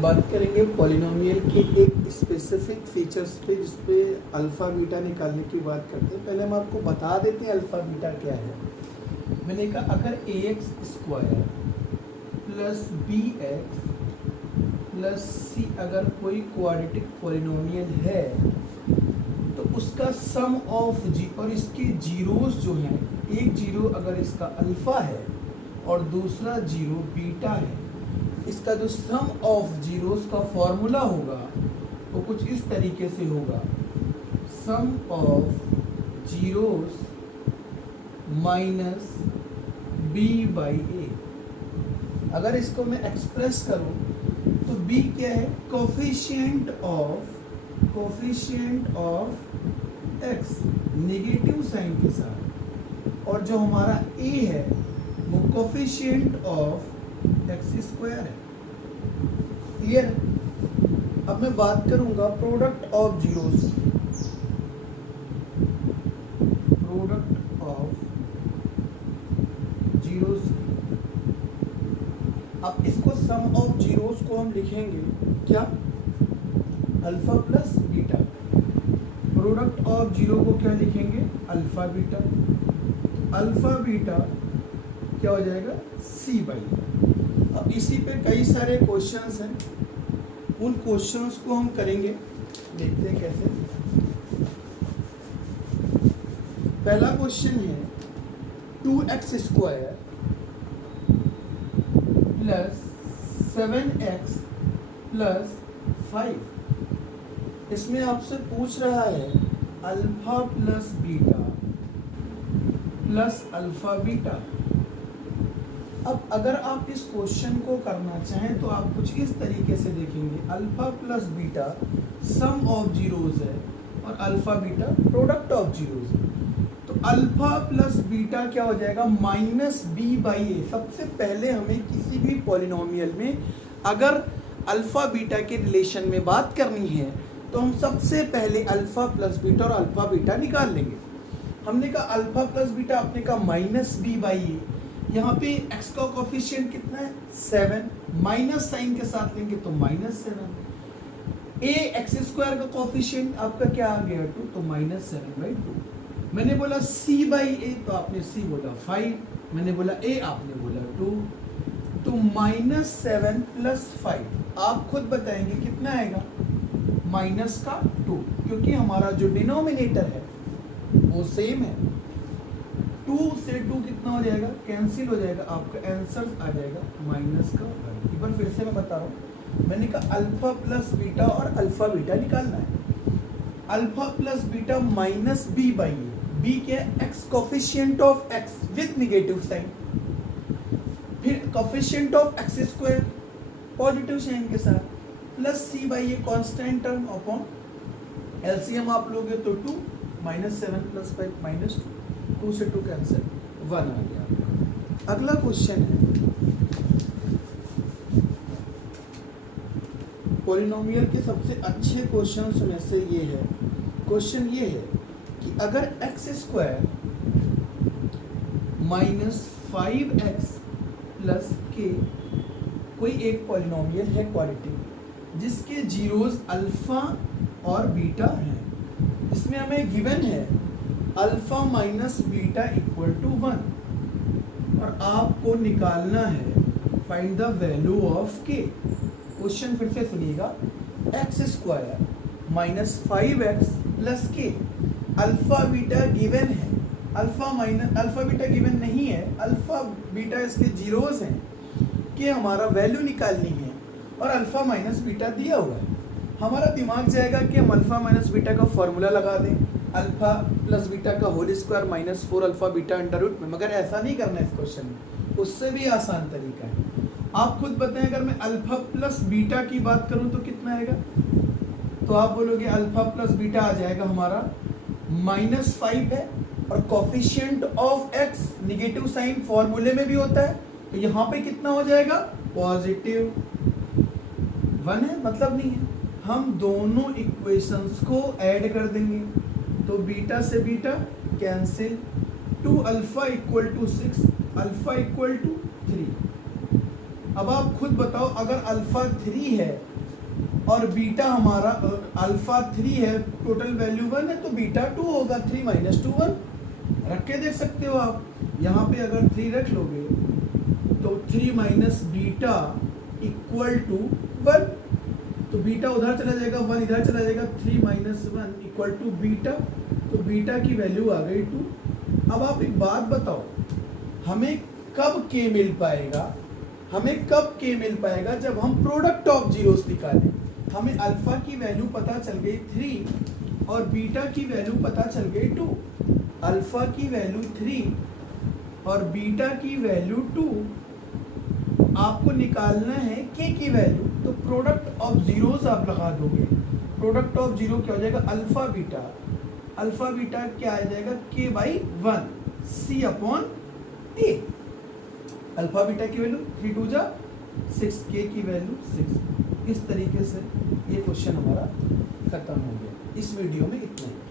बात करेंगे पॉलिनोमियल के एक स्पेसिफिक फीचर्स पे जिसपे अल्फ़ा बीटा निकालने की बात करते हैं। पहले हम आपको बता देते हैं अल्फ़ा बीटा क्या है। मैंने कहा अगर A X square plus B X plus C अगर कोई क्वाड्रेटिक पॉलिनोमियल है तो उसका सम ऑफ जी और इसके जीरोस जो हैं, एक जीरो अगर इसका अल्फ़ा है और दूसरा जीरो बीटा है, इसका जो सम ऑफ जीरोस का फॉर्मूला होगा वो कुछ इस तरीके से होगा, sum of zeros minus B by A. अगर इसको मैं एक्सप्रेस करूं तो बी क्या है, coefficient of X negative sign के साथ, और जो हमारा ए है वो कोफिशिएंट ऑफ एक्स स्क्वायर है। क्लियर? अब मैं बात करूंगा प्रोडक्ट ऑफ जीरोस, अब इसको सम ऑफ जीरोस को हम लिखेंगे क्या, alpha plus beta. Product of zero को क्या लिखेंगे, अल्फा बीटा। अल्फा बीटा क्या हो जाएगा, सी बाई। अब इसी पे कई सारे क्वेश्चंस हैं, उन क्वेश्चंस को हम करेंगे, देखते हैं कैसे। पहला क्वेश्चन है 2x square plus 7x plus 5। इसमें आपसे पूछ रहा है alpha plus beta plus alpha beta. अब अगर आप इस क्वेश्चन को करना चाहें तो आप कुछ इस तरीके से देखेंगे, alpha plus beta some of zeros है और alpha beta product of zeros है। तो अल्फा प्लस बीटा क्या हो जाएगा, माइनस बी बाई ए। सबसे पहले हमें किसी भी पॉलिनोमियल में अगर अल्फा बीटा के रिलेशन में बात करनी है तो हम सबसे पहले अल्फा प्लस बीटा और अल्फा बीटा निकाल लेंगे। हमने कहा अल्फा प्लस बीटा, आपने कहा माइनस बी बाई ए। यहाँ पे x का कोफिशिएंट कितना है, 7, माइनस साइन के साथ लेंगे तो -7। ए एक्स स्क्वायर का कोफिशिएंट आपका क्या आ गया 2, तो -7/2। मैंने बोला c बाई ए, तो आपने c बोला 5, मैंने बोला a आपने बोला 2, तो -7 प्लस 5 आप खुद बताएंगे कितना आएगा, माइनस का 2, क्योंकि हमारा जो डिनोमिनेटर है वो सेम है। 2 से 2 कितना हो जाएगा, कैंसिल हो जाएगा, आपका आंसर आ जाएगा माइनस का 1। एक बार फिर से मैं बता रहा हूँ, मैंने कहा अल्फा प्लस बीटा और अल्फा बीटा निकालना है। Alpha plus beta minus B by A, B क्या है, X coefficient of X with negative sign, फिर coefficient of X square positive sign के साथ, plus C by A constant term upon LCM आप लोगे तो 2, -7 प्लस 5 -2, 2 से 2 कैंसिल, 1 आ गया। अगला क्वेश्चन है पॉलिनोमियल के सबसे अच्छे क्वेश्चंस में से ये है। क्वेश्चन ये है कि अगर x square minus 5x plus के कोई एक पॉलिनोमियल है क्वाड्रेटिक जिसके जीरोस अल्फा और बीटा हैं, इसमें हमें गिवन है alpha minus beta equal to 1 और आपको निकालना है find the value of K. Question फिर से सुनिएगा, X square minus 5x plus K, alpha beta given है, अल्फा बीटा गिवन नहीं है, अल्फा बीटा इसके जीरोस हैं कि हमारा वैल्यू निकालनी है और अल्फा माइनस बीटा दिया हुआ है। हमारा दिमाग जाएगा कि हम अल्फा माइनस बीटा का फॉर्मूला लगा दें, अल्फा प्लस बीटा का whole square -4 alpha beta under root में, मगर ऐसा नहीं करना है इस क्वेश्चन में, उससे भी आसान तरीका है। आप खुद बताएं, अगर मैं अल्फा प्लस बीटा की बात करूं तो कितना आएगा, तो आप बोलोगे अल्फा प्लस बीटा आ जाएगा हमारा -5 है और coefficient of X negative sign फॉर्मूले में भी होता है, तो यहाँ पे कितना हो जाएगा, +1 है, मतलब नहीं है। हम दोनों इक्वेशंस को ऐड कर देंगे तो बीटा से beta cancel, 2 alpha equal to 6, alpha equal to 3। अब आप खुद बताओ, अगर अल्फा 3 है और बीटा हमारा अल्फा 3 है, टोटल वैल्यू 1 है, तो बीटा 2 होगा। 3 माइनस 2 1 रख के देख सकते हो आप। यहाँ पे अगर 3 रख लोगे तो 3 माइनस बीटा इक्वल टू 1, तो बीटा उधर चला जाएगा, 1 इधर चला जाएगा, 3 माइनस 1 इक्वल टू बीटा, तो बीटा की वैल्यू आ गई 2। अब आप एक बात बताओ, हमें कब के मिल पाएगा? हमें कब के मिल पाएगा? जब हम प्रोडक्ट ऑफ जीरोस निकालें। हमें अल्फा की वैल्यू पता चल गई 3 और बीटा की वैल्यू पता चल गई 2। अल्फा की वैल्यू 3 और बीटा की वैल्यू 2। आपको निकालना है के की वैल्यू, तो प्रोडक्ट ऑफ जीरोस आप लगा दोगे। प्रोडक्ट ऑफ जीरो क्या हो जाएगा? Alpha beta. अल्फा बीटा क्या आ जाएगा? K by 1 C upon A. Alpha beta की वैल्यू 3 2 जा 6, के की वैल्यू 6। इस तरीके से ये क्वेश्चन हमारा खत्म हो गया। इस वीडियो में इतना ही।